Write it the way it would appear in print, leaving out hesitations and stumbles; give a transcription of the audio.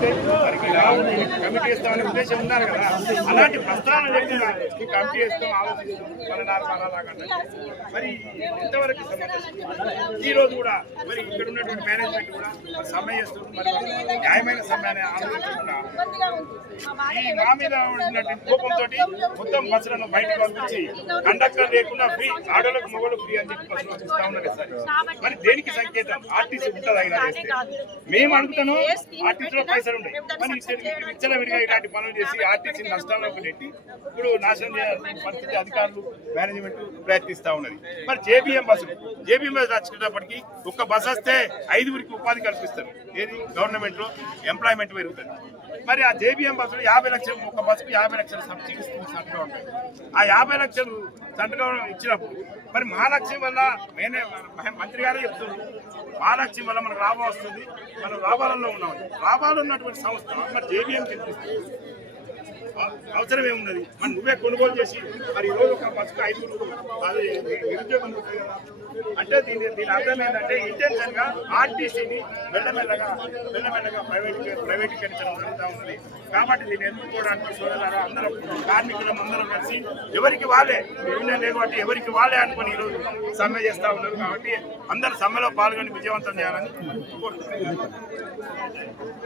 Committee ఇస్తామనే ఉద్దేశం ఉన్నారు కదా, అలాంటి ప్రస్తావన లేని కమిటీ ఇస్తాం ఆలోచిస్తాం మరి ఎంతవరకు ఈ రోజు కూడా మరి ఇక్కడ ఉన్నటువంటి మేనేజ్మెంట్ కూడా మరి సమ్మె చేస్తుంది, మరి న్యాయమైన సమ్మె ఆలోచించకుండా ఈ మా మీద ఉన్నటువంటి కోపంతో మొత్తం బస్సులను బయటకు పంపించి కండక్టర్ లేకుండా ఫ్రీ, ఆడోళ్ళకు మొగలు ఫ్రీ అని చెప్పి బస్సులు ఇస్తా ఉన్నారు సార్. మరి దేనికి సంకేతం? ఆర్టీసీ ఉంటుంది అయినా మేము అడుగుతాను, ఆర్టీసీలో పైసలు ఉంటాయి, మరి విచ్చలవిడిగా ఇలాంటి పనులు చేసి ఆర్టీసీ నష్టాల్లోకి నెట్టి ఇప్పుడు నాశనం చేయాల్సిన పరిస్థితి అధికారులు మేనేజ్మెంట్ ప్రయత్నిస్తూ ఉన్నది. మరి జేబీఎం బస్సు వచ్చేటప్పటికి ఒక్క బస్సు వస్తే 5గురికి ఉపాధి కల్పిస్తారు, ఏది గవర్నమెంట్లో ఎంప్లాయ్మెంట్ పెరుగుతుంది. మరి ఆ జేబీఎం బస్సులు 50 లక్షలు, ఒక బస్సుకు 50 లక్షలు సబ్సిడీ సంతకం ఉంటాయి. ఆ 50 లక్షలు సంతకం ఇచ్చినప్పుడు మరి మా లక్ష్యం వల్ల మంత్రి గారే చెప్తున్నారు, మా లక్ష్యం వల్ల మనకు లాభం వస్తుంది, మనం లాభాలలో ఉన్నాం. లాభాలు ఉన్నటువంటి సంస్థ మరి జేబీఎం కల్పిస్తుంది, అవసరం ఏమున్నది? మరి నువ్వే కొనుగోలు చేసి మరి ఈరోజు ఒక బస్సుకు 5 అది నిరుద్యోగం ఉంటుంది కదా. అంటే దీని అర్థం ఏంటంటే ఇంటెన్షన్ గా ఆర్టీసీని మెల్లమెల్లగా ప్రైవేటీకరించడం జరుగుతూ ఉన్నది. కాబట్టి దీన్ని ఎదుర్కోవడానికి సోదరులారా అందరం కార్మికులం అందరం కలిసి ఎవరికి వాళ్ళే యూనియన్ లేకపోతే ఎవరికి వాళ్ళే అనుకుని ఈరోజు సమ్మె చేస్తూ ఉన్నారు. కాబట్టి అందరు సమ్మెలో పాల్గొని విజయవంతం చేయాలని కోరుతున్నారు.